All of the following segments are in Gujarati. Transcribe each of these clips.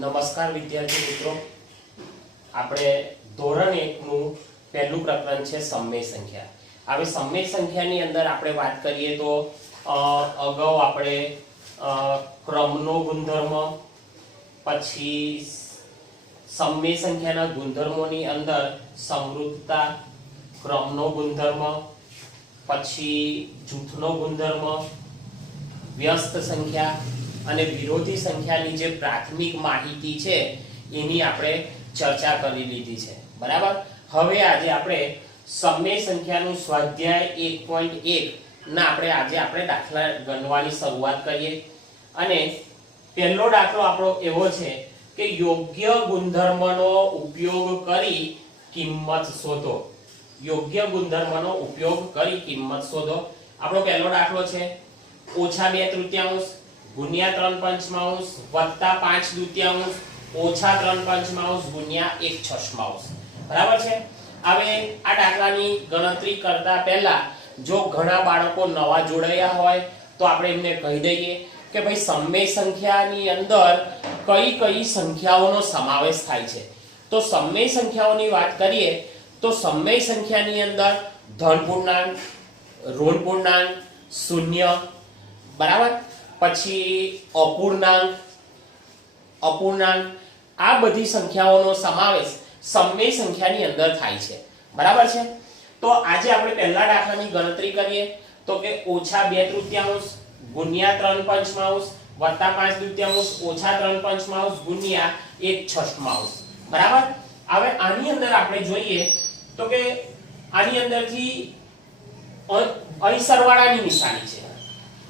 નમસ્કાર વિદ્યાર્થી મિત્રો, આપણે ધોરણ 1 નું પહેલું પ્રકરણ છે સમય સંખ્યા। હવે સમય સંખ્યાની અંદર આપણે વાત કરીએ તો અગાઉ આપણે ક્રમનો ગુણધર્મ, પછી સમય સંખ્યાના ગુણધર્મોની અંદર સમૃદ્ધતા, ક્રમનો ગુણધર્મ, પછી જૂથનો ગુણધર્મ, વ્યસ્ત સંખ્યા અને વિરોધી સંખ્યાની જે પ્રાથમિક માહિતી છે એની આપણે ચર્ચા કરી લીધી છે, બરાબર। હવે આજે આપણે સમય સંખ્યાનું સ્વાધ્યાય 1.1 ના આપણે દાખલા ગણવાની શરૂઆત કરીએ। અને પહેલો દાખલો આપણો એવો છે કે યોગ્ય ગુણધર્મનો ઉપયોગ કરી કિંમત શોધો। યોગ્ય ગુણધર્મનો ઉપયોગ કરી કિંમત શોધો। આપણો પહેલો દાખલો છે ઓછા 2/3 ગુણ્યા 3/5 વત્તા 5/2 ઓછા 3/5 ગુણ્યા 1/6, બરાબર છે। હવે આ દાખલાની ગણતરી કરતા પહેલા જો ઘણા બાળકો નવા જોડાયા હોય તો આપણે એમને કહી દઈએ કે ભાઈ સમય સંખ્યાની અંદર કઈ કઈ સંખ્યાઓનો સમાવેશ થાય છે। તો સમય સંખ્યાઓની વાત કરીએ તો સમય સંખ્યાની અંદર ધન પૂર્ણાંક, ઋણ પૂર્ણાંક, શૂન્ય, બરાબર, પછી અપૂર્ણાંક આ બધી સંખ્યાઓનો સમાવેશ સમય સંખ્યાની અંદર થાય છે, બરાબર છે। તો આજે આપણે પહેલા દાખલાની ગણતરી કરીએ તો કે ઓછા 2/3 ગુણ્યા 3/5 વત્તા 5/2 ઓછા 3/5 ગુણ્યા 1/6, બરાબર। હવે આની અંદર આપણે જોઈએ તો કે આની અંદરથી અહીં સરવાળાની નિશાની છે,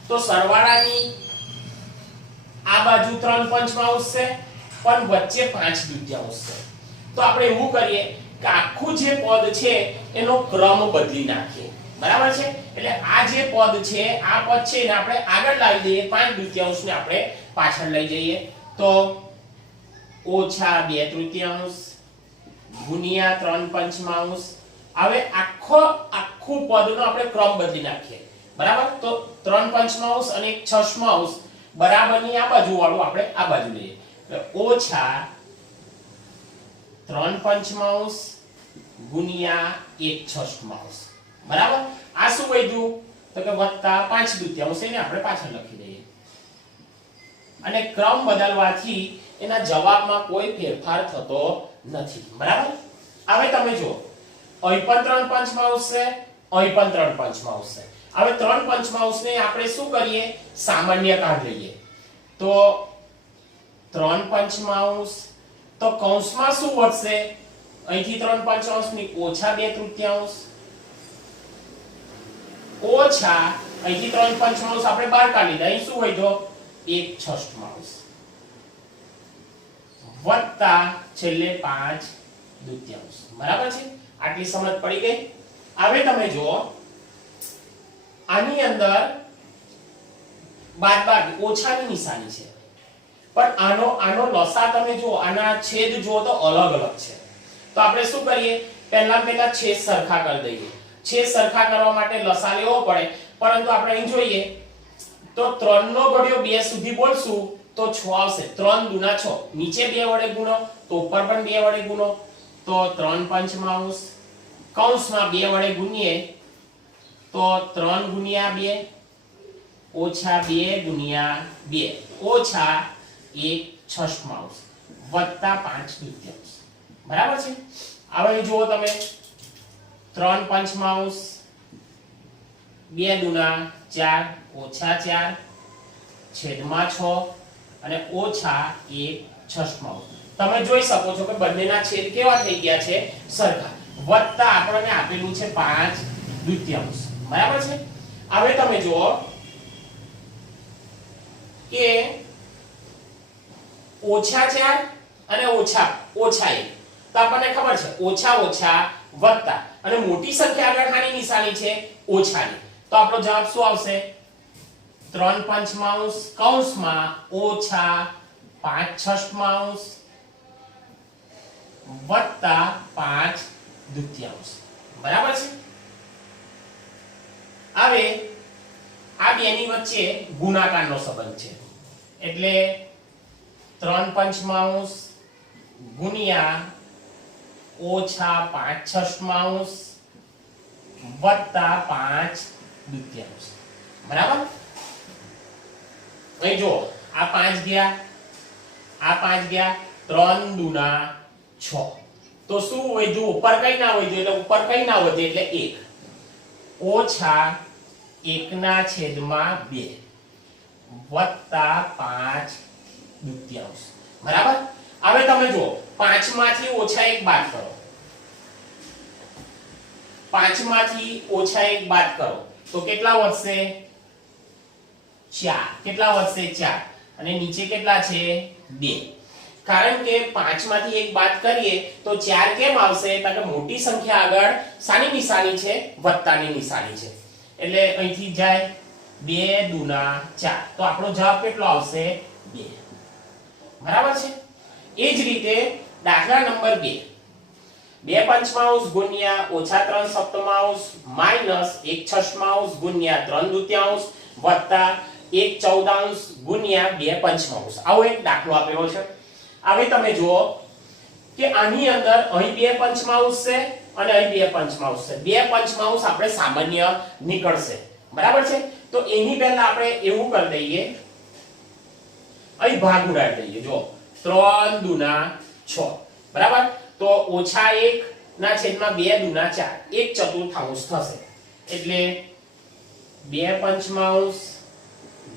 તો સરવાળાની આ બાજુ 3/5 છે પણ વચ્ચે 5/2 છે। તો આપણે એવું કરીએ કે આખું જે પદ છે એનો ક્રમ બદલી નાખીએ, બરાબર છે। એટલે આ જે પદ છે, આ પદ છે એને આપણે આગળ લાવી દઈએ, 5/2 ને આપણે પાછળ લઈ જઈએ, તો ઓછા 2/3 ગુણ્યા 3/5। હવે આખું પદનો આપણે ક્રમ બદલી નાખીએ, બરાબર। તો 3/5 અને 1/6 બરાબરની આ બાજુ વાળું આપણે આ બાજુ લઈએ, એટલે ઓછા 3/5 ગુણ્યા 1/6, બરાબર। આ શું વધ્યું તો કે વત્તા 5/2 એને આપણે પાછળ લખી દઈએ, અને ક્રમ બદલવાથી એના જવાબમાં કોઈ ફેરફાર થતો નથી, બરાબર। હવે તમે જો અહીં પણ 3/5 છે, અહીં પણ 3/5 છે। હવે 3/5 ને આપણે શું કરીએ, સામાન્ય કાઢ લઈએ, તો 3/5 તો કૌંસમાં શું વધશે, અહીંથી 3/5 ની ઓછા 2/3 ઓછા અહીંથી 3/5 આપણે બહાર કાઢી લીધા, અહીં શું વધ્યો 1/6 વત્તા છેલ્લે 5/2, બરાબર છે। આટલી સમજ પડી ગઈ। હવે તમે જુઓ આની અંદર બાદબાકી ઓછાની નિશાની છે, પણ આનો લસા તમે જુઓ, આના છેદ જુઓ તો અલગ અલગ છે। તો આપણે શું કરીએ, પહેલા છેદ સરખા કરી દઈએ। છેદ સરખા કરવા માટે લસા લેવો પડે, પરંતુ આપણે અહીં જોઈએ તો 3 નો ઘડિયો 2 સુધી બોલશું તો 6 આવશે, 3 દુના 6, નીચે 2 વડે ગુણો તો ઉપર પણ 2 વડે ગુણો, તો 3/5 કૌંસમાં 2 વડે ગુણીએ તો 3 ગુણ્યા 2 ઓછા 2 ગુણ્યા 2 ઓછા 1/6 વત્તા 5/2, બરાબર છે। હવે જુઓ તમે 3/5 2 દુના 4 ઓછા 4 છેદમાં 6 અને ઓછા 1/6। તમે જોઈ શકો છો કે બંનેના છેદ કેવા થઈ ગયા છે, સરખા, વત્તા આપણને આપેલું છે 5/2, બરાબર છે। હવે તમે જુઓ કે ઓછા 4 અને ઓછા 1, તો આપણને ખબર છે ઓછા ઓછા વત્તા, અને મોટી સંખ્યા આગળ આની નિશાની છે ઓછાની, તો આપણો જવાબ શું આવશે 3/5 કૌંસમાં ઓછા 5/6 વત્તા 5/2, બરાબર છે। હવે આ બેની વચ્ચે ગુણાકારનો સંબંધ છે, એટલે 3 પંચમાંશ ગુણ્યા ઓછા 5 છઠ્ઠાંશ વત્તા 5 દૂત્યાંશ બરાબર। અહીં જો આ 5 ગયા, આ 5 ગયા, 3 દુના 6, તો શું વધ્યું? ઉપર કઈ ના વધ્યું એટલે ઉપર કઈ ના વધે એટલે 1 ઓછા 1/2 વત્તા 5 દૂત્યાંશ બરાબર। હવે તમે જુઓ 5 માંથી ઓછા 1 બાદ કરો, 5 માંથી ઓછા 1 બાદ કરો તો કેટલા વધશે? 4। કેટલા વધશે? 4। અને નીચે કેટલા છે? 2। કારણ કે 5 માંથી 1 બાદ કરીએ તો 4 કેમ આવશે? કારણ કે મોટી સંખ્યા આગળ શાની નિશાની છે? વત્તાની નિશાની છે, એટલે અહીંથી જાય 2 દુના 4, તો આપણો જવાબ કેટલો આવશે? 2 બરાબર છે। એ જ રીતે દાખલા નંબર 2, 2 પંચમાંશ ગુણ્યા ઓછા 3 સપ્તમાંશ માઈનસ 1 છઠ્ઠાંશ ગુણ્યા 3 દૂત્યાંશ વત્તા 1 ચૌદાંશ ગુણ્યા 2 પંચમાંશ, આવો એક દાખલો આપેલો છે। હવે તમે જુઓ કે આની અંદર અહીં 2 પંચમાંશ છે અને અહીં 2 પંચમાંશ છે, 2 પંચમાંશ આપણે સામાન્ય નીકળશે બરાબર છે। તો એની પહેલા આપણે એવું કરી દઈએ, અહીં ભાગ ઉડાડી દઈએ, જો 3 દુના 6 બરાબર, તો ઓછા 1 ના છેદમાં 2 દુના 4, 1 ચતુર્થાંશ થશે, એટલે 2 પંચમાંશ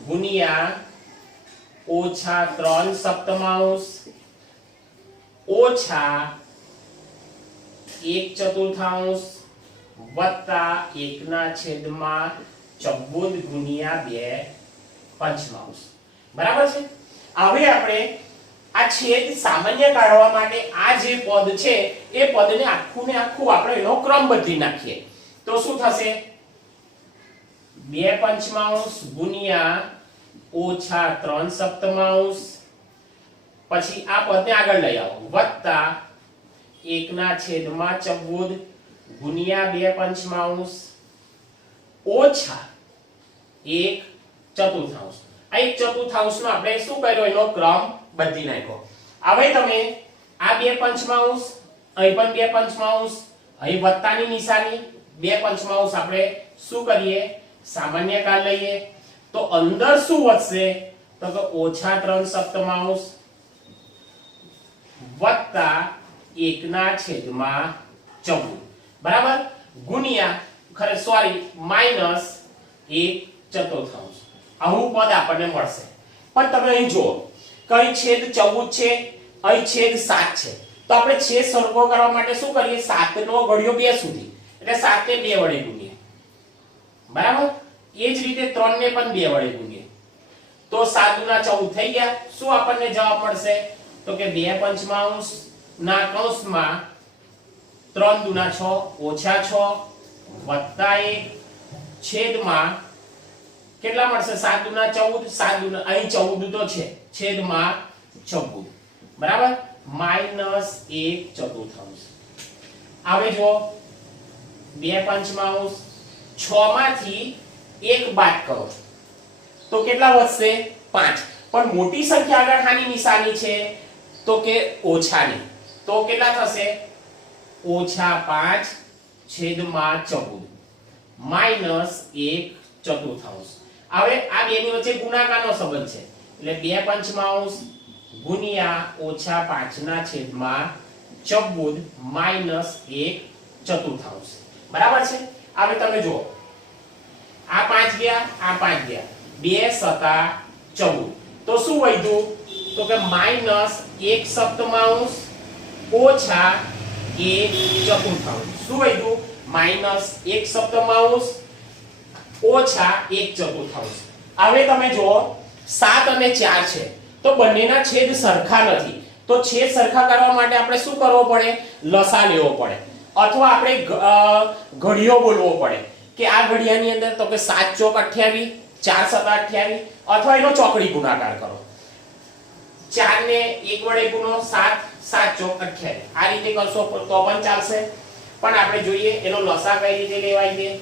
ગુણ્યા ઓછા 3 સપ્તમાંશ ઓછા 1 ચતુર્થાંશ વત્તા 1/14 ગુણ્યા 2 પંચમાંશ બરાબર છે। હવે આપણે આ છેદ સામાન્ય કાઢવા માટે આ જે પદ છે એ પદને આખું ને આખું આપણે એનો ક્રમ બદલી નાખીએ તો શું થશે? 2 પંચમાંશ ગુણ્યા ઓછા 3 સપ્તમાંશ, પછી આ પદને આગળ લઈ આવો, વત્તા 1/14 ગુણ્યા 2 પંચમાંશ ઓછા 1 ચતુર્થાંશ। આ 1 ચતુર્થાંશનો આપણે શું કર્યો? એનો ક્રમ બદલી નાખ્યો। હવે તમે આ 2 પંચમાંશ, અહીં પણ 2 પંચમાંશ, અહીં વત્તાની નિશાની, 2 પંચમાંશ આપણે શું કરીએ? સામાન્ય કાઢ લઈએ, તો અંદર શું વધશે? તો કે ઓછા 3 સપ્તમાંશ વત્તા 1/14 બરાબર, ગુણ્યા માઈનસ 1 ચતુર્થાંશ, આવું પદ આપણને મળશે। પણ તમે અહીં જુઓ કઈ છેદ 14 છે, અહીં છેદ 7 છે, તો આપણે છેદ સરખો કરવા માટે શું કરીએ? 7 નો ઘડિયો 2 સુધી, એટલે 7 ને 2 વડે ગુણીએ બરાબર। એ જ રીતે 3 ને પણ 2 વડે ગુણીએ તો 7 દુના 14 થઈ ગયા। શું આપણને જવાબ મળશે? તો કે 2 પંચમાંશ ના કૌંસમાં 3 દુના 6 ઓછા 6 વત્તા 1 છેદમાં કેટલા મળશે? 7 દુના 14, 7 દુના અહીં 14 તો છે, છેદમાં 14 બરાબર, માઈનસ 1 ચતુર્થાંશ। હવે જો 2 પંચમાંશ 6 માંથી 1 બાદ કરો તો કેટલા વધશે? 5। પણ મોટી સંખ્યા આગળ હાની નિશાની છે? તો કે ઓછાની, તો કેટલા થશે? ઓછા 5 છેદમાં 14 માઈનસ 1 ચતુર્થાંશ। હવે આ બેની વચ્ચે ગુણાકારનો સંબંધ છે, એટલે 2 પંચમાંશ ગુણ્યા ઓછા 5/14 માઈનસ 1 ચતુર્થાંશ બરાબર છે। હવે તમે જુઓ આ 5 ગયા, આ 5 ગયા, 2 સતા 14, તો શું વધ્યું? તો કે માઈનસ 1 સપ્તમાંશ ઓછા 1 ચતુર્થાંશ, શું વધ્યું? માઈનસ 1 સપ્તમાંશ ઓછા 1 ચતુર્થાંશ। હવે તમે જુઓ 7 અને 4 છે, તો બંનેના છેદ સરખા નથી, તો છેદ સરખા કરવા માટે આપણે શું કરવો પડે? લસા લેવો પડે, અથવા આપણે ઘડિયો બોલવો પડે કે આ ઘડિયાની અંદર તો કે 7 ચોક 28, 4 સતા 28, અથવા એનો ચોકડી ગુણાકાર કરો, 4 ને 1 વડે ગુણો 7, 7 ચોક 28, આ રીતે કરશો તો પણ ચાલશે। પણ આપણે જોઈએ એનો લસા કઈ રીતે લેવાય છે।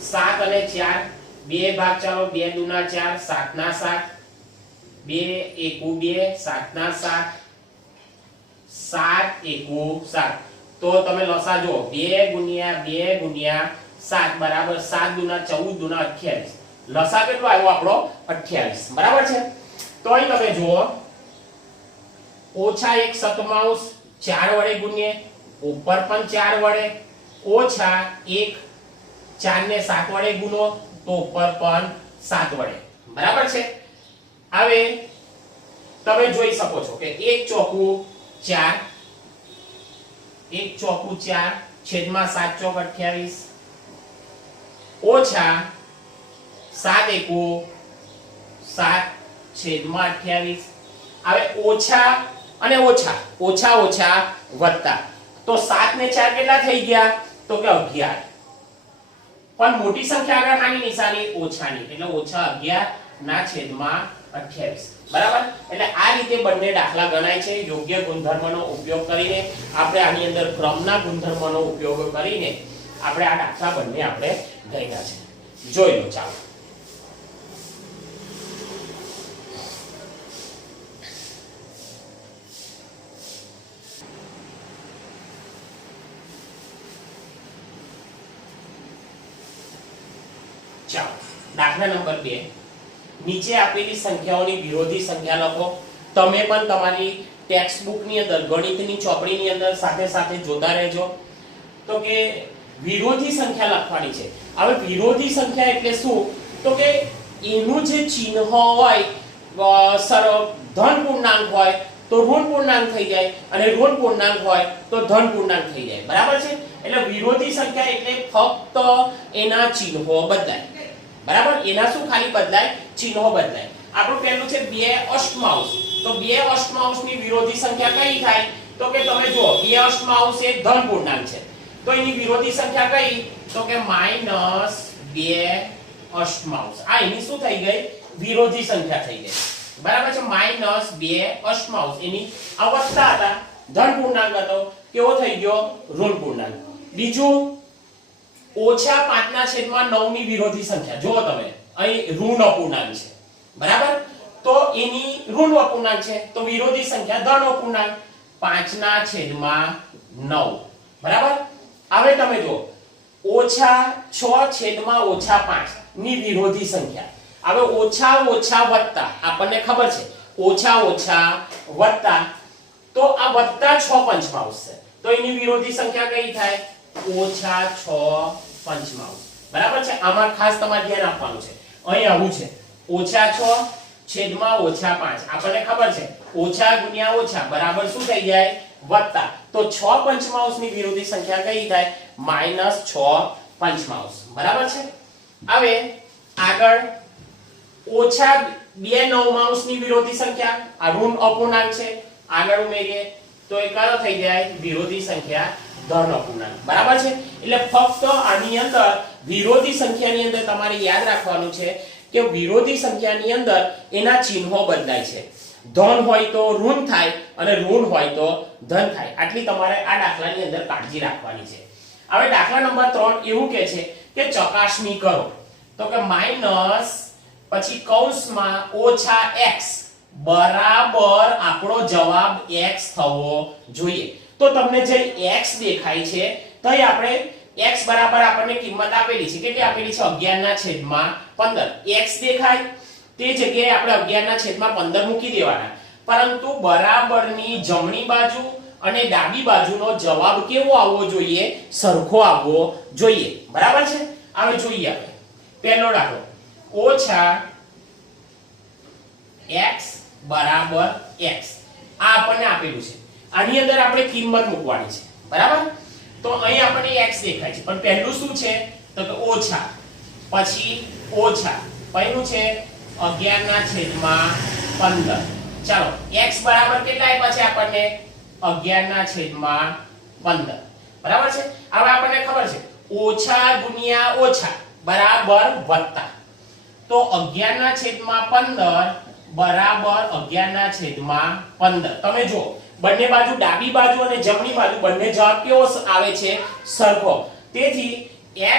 7 અને 4 બે ભાગ ચાલો, 2 દુના 4, 7 ના 7 2 એકુ 2 7 ના 7 7 એકુ 7 તો તમે લસા જો 2 ગુણ્યા 2 ગુણ્યા 7 બરાબર 7 દુના 14 દુના 28 લસા કેટલો આવ્યો આપણો 28 બરાબર છે તો અહીં તમે જુઓ ઓછા 1 સતમાઉસ 4 વડે ગુણીએ ઉપર પણ 4 વડે ઓછા 1 4 ને 7 વડે ગુણો તો ઉપર પણ 7 વડે બરાબર છે હવે તમે જોઈ શકો છો કે 1 ચોકુ 4 1 ચોકુ 4 છેદમાં 7 ચોક 28 ઓછા 7 એકુ 7 છેદમાં 28 હવે ઓછા અને ઓછા ઓછા ઓછા વત્તા તો 7 ને 4 કેટલા થઈ ગયા તો કે 11 પણ મોટી સંખ્યા આગળ આની નિશાની ઓછાની એટલે ઓછા 11 ના છેદમાં 28 બરાબર એટલે આ રીતે બંને દાખલા ગણાય છે યોગ્ય ગુણધર્મનો ઉપયોગ કરીને આપણે આની અંદર ક્રમના ગુણધર્મનો ઉપયોગ કરીને આપણે આ દાખલા બંને આપણે ગણ્યા છે જોઈ લો ચાલો ચાલો દાખલા નંબર 2 નીચે આપેલી સંખ્યાઓની વિરોધી સંખ્યા લખો તમે પણ તમારી ટેક્સ્ટ બુક ની અંદર ગણિતની ચોપડીની અંદર સાથે સાથે જોતા રહેજો તો કે વિરોધી સંખ્યા લખવાની છે હવે વિરોધી સંખ્યા એટલે શું તો કે એનું જે ચિહ્ન હોય ધન પૂર્ણાંક હોય તો ઋણ પૂર્ણાંક થઈ જાય અને ઋણ પૂર્ણાંક હોય તો ધન પૂર્ણાંક થઈ જાય બરાબર છે એટલે વિરોધી સંખ્યા એટલે ફક્ત એના ચિહ્નો બદલાય બરાબર એના શું ખાલી બદલાય ચિહ્નો બદલાય આપણું પહેલું છે 2 અષ્ટમાંશ તો 2 અષ્ટમાંશની વિરોધી સંખ્યા કઈ થાય તો કે તમે જુઓ 2 અષ્ટમાંશ એ ધન પૂર્ણાંક છે તો એની વિરોધી સંખ્યા કઈ તો કે -2 અષ્ટમાંશ આ એની શું થઈ ગઈ વિરોધી સંખ્યા થઈ ગઈ બરાબર છે -2 અષ્ટમાંશ એની અવસ્થા હતા ધન પૂર્ણાંક હતો કેવો થઈ ગયો ઋણ પૂર્ણાંક બીજું -5/9 ની વિરોધી સંખ્યા જો તમે અહીં ઋણ અપૂર્ણાંક છે બરાબર તો એની ઋણ અપૂર્ણાંક છે તો વિરોધી સંખ્યા ધન અપૂર્ણાંક 5/9 બરાબર હવે તમે જો -6/5 ની વિરોધી સંખ્યા હવે ઓછા ઓછા વત્તા આપણને ખબર છે ઓછા ઓછા વત્તા તો આ વત્તા 6 પંચમાંશ છે તો એની વિરોધી સંખ્યા કઈ થાય -6 પંચમાંશ બરાબર છે આમાં ખાસ તમારે ધ્યાન આપવાનું છે અહીં આવું છે -6 છેદમાં -5 આપણને ખબર છે ઓછા ગુણ્યા ઓછા બરાબર શું થઈ જાય વત્તા તો 6 પંચમાંશ ની વિરોધી સંખ્યા કઈ થાય -6 પંચમાંશ બરાબર છે હવે આગળ -2 નવમાંશ ની વિરોધી સંખ્યા આ ઋણ અપૂર્ણાંક છે આગળ ઉમેરીએ તો એ કયો થઈ જાય વિરોધી સંખ્યા ધન અપૂર્ણાંક બરાબર છે એટલે ફક્ત આની અંદર વિરોધી સંખ્યાની અંદર તમારે યાદ રાખવાનું છે કે વિરોધી સંખ્યાની અંદર એના ચિહ્નો બદલાય છે ધન હોય તો ઋણ થાય અને ઋણ હોય તો ધન થાય આટલી તમારે આ દાખલાની અંદર કાળજી રાખવાની છે હવે દાખલા નંબર 3 એવું કહે છે કે ચકાસણી કરો તો કે માઈનસ પછી કૌંસમાં -x બરાબર આપણો જવાબ x થવો જોઈએ તો તમને જે x દેખાય છે તો આપણે x બરાબર આપણને કિંમત આપેલી છે કેટલી આપેલી છે 11/15 x દેખાય તે જગ્યાએ આપણે 11/15 મૂકી દેવાના પરંતુ બરાબરની જમણી બાજુ અને ડાબી બાજુનો જવાબ કેવો આવવો જોઈએ સરખો આવવો જોઈએ બરાબર છે હવે જોઈએ આપણે પહેલો દાખલો -x બરાબર x આ આપણને આપેલું છે આની અંદર આપણે કિંમત મૂકવાની છે બરાબર તો અહીં આપણને x દેખાય છે પણ પહેલું શું છે તો કે ઓછા પછી ઓછા પહેલું છે 11/15 ચાલો x બરાબર કેટલા આપ્યા છે આપણને 11/15 બરાબર છે હવે આપણને ખબર છે ઓછા ગુણ્યા ઓછા બરાબર વત્તા તો 11/15 બરાબર 11/15 તમે જો બંને બાજુ ડાબી બાજુ અને જમણી બાજુ બંને જવાબ કેવો આવે છે સરખો તેથી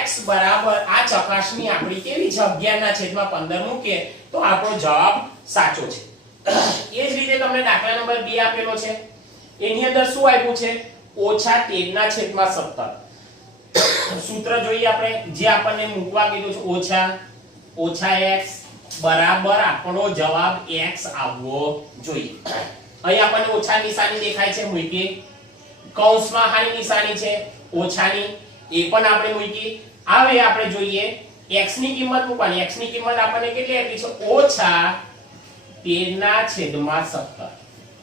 x બરાબર આ ચકાસણી આપણી કેવી છે 11/15 મૂકીએ તો આપણો જવાબ સાચો છે એ જ રીતે તમને દાખલા નંબર 2 આપેલો છે, એની અંદર શું આપ્યું છે? -13/17. સૂત્ર જોઈએ આપણે, જે આપણને મૂકવા કીધું છે, ઓછા x બરાબર આપણો જવાબ x આવવો જોઈએ. અહીં આપણને ઓછા નિશાની દેખાય છે, મૂકી. કૌંસમાં હાની નિશાની છે? ઓછાની, એ પણ આપણે મૂકી. હવે આપણે જોઈએ x ની કિંમત મૂકવાની. x ની કિંમત આપણને કેટલી આપી છે? -13/17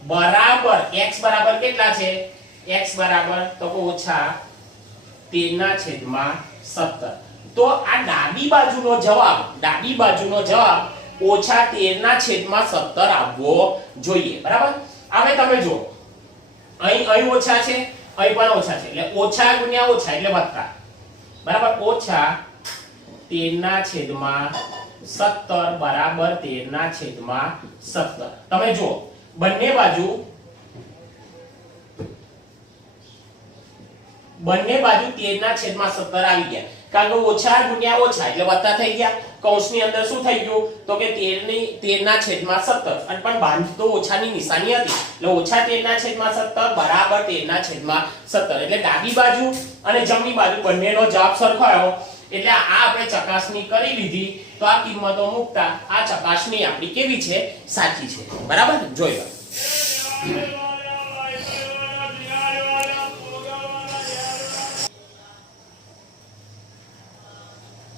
બરાબર x બરાબર કેટલા છે? x બરાબર તો -13/17. તો આ ડાબી બાજુનો જવાબ -13/17 આવવો જોઈએ. બરાબર. હવે તમે જો અહીં ઓછા છે, અહીં પણ ઓછા છે, એટલે ઓછા ગુણ્યા ઓછા એટલે વત્તા. બરાબર. -13/17 બરાબર 13/17. તમે જો બંને બાજુ 13/17 આવી ગયા, કારણ કે ઓછા ગુણ્યા ઓછા એટલે વત્તા થઈ ગયા. કૌંસની અંદર શું થઈ ગયું? તો કે 13/17 અને પણ બાજુ તો ઓછાની નિશાની હતી, એટલે -13/17 બરાબર 13/17. એટલે ડાબી બાજુ અને જમણી બાજુ બંનેનો જવાબ સરખો આવ્યો. એટલે આ આપણે ચકાસણી કરી લીધી, તો આ કિંમતો મૂકતા આ ચકાસણી આપણી કેવી છે? સાચી છે. બરાબર. જોઈ લો.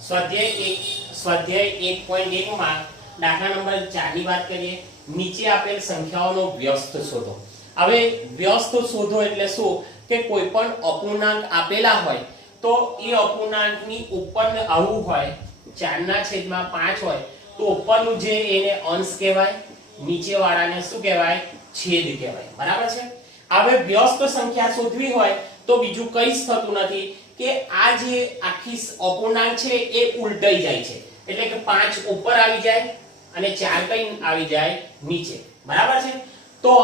સ્વાધ્યાય 1.1 માં દાખલા નંબર 4 ની વાત કરીએ. નીચે આપેલ સંખ્યાઓનો વ્યસ્ત શોધો. હવે વ્યસ્ત શોધો એટલે શું? કે કોઈ પણ અપૂર્ણાંક આપેલા હોય તો એ અપૂર્ણાંકની ઉપર આવું હોય 4/5 હોય તો ઉપરનું જે એને અંશ કહેવાય, નીચેવાળાને શું કહેવાય? છેદ કહેવાય. બરાબર છે. હવે વ્યસ્ત સંખ્યા શોધવી હોય તો બીજું કંઈ જ થતું નથી કે આ જે આખી અપૂર્ણાંક છે એ ઉલટાઈ જાય છે, એટલે કે 5 ઉપર આવી જાય અને 4 કઈ આવી જાય? નીચે. બરાબર છે. તો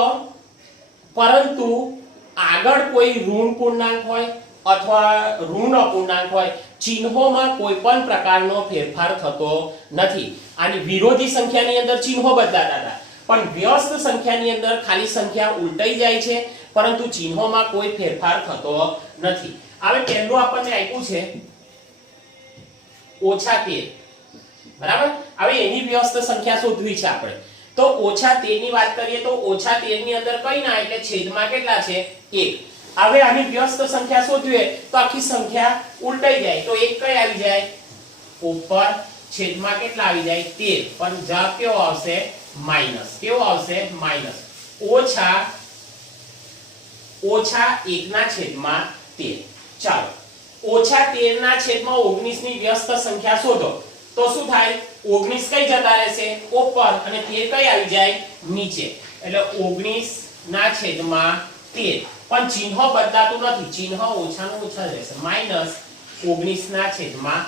પરંતુ આગળ કોઈ ઋણ પૂર્ણાંક હોય અથવા ઋણ અપૂર્ણાંક હોય, ચિહ્નોમાં કોઈ પણ પ્રકારનો ફેરફાર થતો નથી. આની વિરોધી સંખ્યાની અંદર ચિહ્નો બદલાતા હતા, પણ વ્યસ્ત સંખ્યાની અંદર ખાલી સંખ્યા ઉલટાઈ જાય છે, પરંતુ ચિહ્નોમાં કોઈ ફેરફાર થતો નથી. હવે પહેલું આપણને આપ્યું છે -13. બરાબર. હવે એની વ્યસ્ત સંખ્યા શોધવી છે આપણે. તો -13 ની વાત કરીએ તો -13 ની અંદર કઈ ના એટલે છેદમાં કેટલા છે? 1. હવે આની વ્યસ્ત સંખ્યા શોધવીએ તો આખી સંખ્યા ઉલટાઈ જાય, તો 1 કઈ આવી જાય? ઉપર, છેદમાં કેટલા આવી જાય? 13. પણ જવાબ કેવો આવશે? માઈનસ. કેવો આવશે? માઈનસ. -1/13. ચાલો, -13/19 ની વ્યસ્ત સંખ્યા શોધો. તો શું થાય? 19 કઈ જતા રહેશે? ઉપર, અને 13 કઈ આવી જાય? નીચે. એટલે 19/13. પણ ચિહ્ન બદલાતું નથી, ચિહ્ન ઓછાનું ઓછા જ રહેશે. -19/13.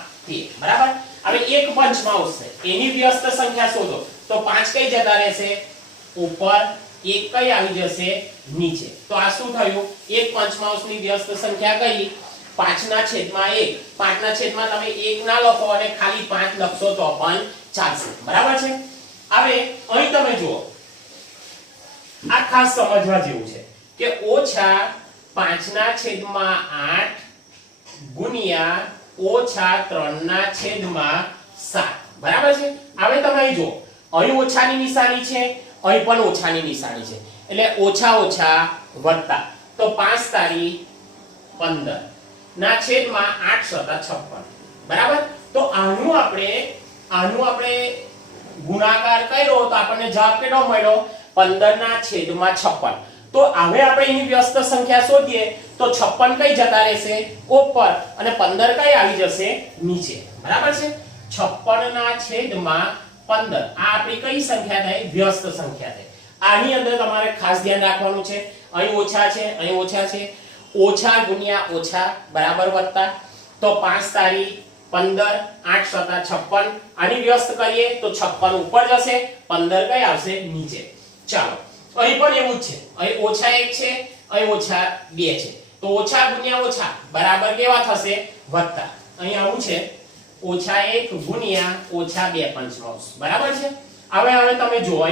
બરાબર. હવે એક પંચમાંશ આવશે, એની વ્યસ્ત સંખ્યા શોધો. તો 5 કઈ જતા રહેશે? ઉપર, 1 કઈ આવી જશે? નીચે. તો આ શું થયું? એક પંચમાંશની વ્યસ્ત સંખ્યા કઈ? 5/1. 5/માં તમે 1 ના લખો અને ખાલી 5 લખશો તો પણ ચાલશે. બરાબર છે. હવે અહીં તમે જુઓ, આ ખાસ સમજવા જેવું છે કે -5/8 ગુણ્યા -3/7. બરાબર છે. હવે તમે અહીં જુઓ, અહીં ઓછાની નિશાની છે, અહીં પણ ઓછાની નિશાની છે, એટલે ઓછા ઓછા વત્તા. તો 5×15 ના છેદમાં 8×56. બરાબર. તો આનું આપણે ગુણાકાર કર્યો તો આપણને જવાબ કેટલો મળ્યો? 15/56. તો હવે આપણે એની વ્યસ્ત સંખ્યા શોધીએ તો 56 કઈ જતા રહેશે? ઉપર, અને 15 કઈ આવી જશે? નીચે. બરાબર છે. 56/15. આ આપણી કઈ સંખ્યા થાય? વ્યસ્ત સંખ્યા થાય. આની અંદર તમારે ખાસ ધ્યાન રાખવાનું છે, અહીં ઓછા છે, અહીં ઓછા છે. ઓછા ગુણ્યા ઓછા બરાબર વત્તા. તો 5×15 8×56. આની વ્યસ્ત કરીએ તો 56 ઉપર જશે, 15 કઈ આવશે? નીચે. ચાલો, અહીં પણ એવું જ છે. અહીં -1 છે, અહીં -2 છે. તો ઓછા ગુણ્યા ઓછા બરાબર કેવા થશે? વત્તા. અહીં આવું છે -1 ગુણ્યા -2 પંચમાંશ. બરાબર છે. હવે તમે જુઓ,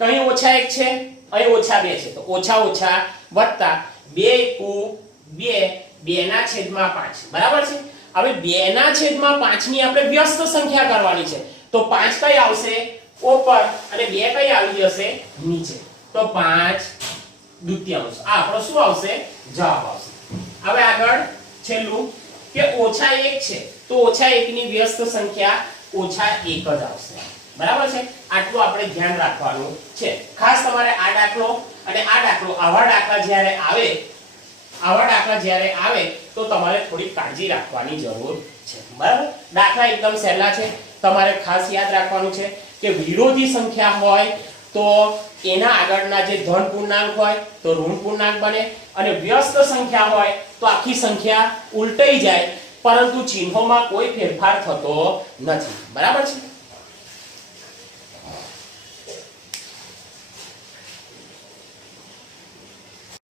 કઈ ઓછા 1 છે, અહીં ઓછા 2 છે, તો ઓછા ઓછા વત્તા 2 * 2 2 ના છેદમાં 5 બરાબર છે. હવે 2 ના છેદમાં 5 ની આપણે વ્યસ્ત સંખ્યા કરવાની છે, તો 5 કઈ આવશે ઉપર અને 2 કઈ આવી જશે નીચે, તો 5 દુત્યાંશ આ આપણો શું આવશે જવાબ આવશે. હવે આગળ છેલ્લું કે ઓછા 1 છે, તો ઓછા 1 ની વ્યસ્ત સંખ્યા ઓછા 1 જ આવશે બરાબર છે. આટલું આપણે ધ્યાન રાખવાનું છે. ખાસ તમારે આ દાખલો અને આ દાખલો આવા દાખલા જ્યારે આવે તો તમારે થોડી કાળજી રાખવાની જરૂર છે બરાબર. દાખલા એકદમ સહેલા છે. તમારે ખાસ યાદ રાખવાનું છે કે વિરોધી સંખ્યા હોય તો એના આગળના જે ધન પૂર્ણાંક હોય તો ઋણ પૂર્ણાંક બને, અને વ્યસ્ત સંખ્યા હોય તો આખી સંખ્યા ઉલટાઈ જાય, પરંતુ ચિહ્નોમાં કોઈ ફેરફાર થતો નથી બરાબર છે.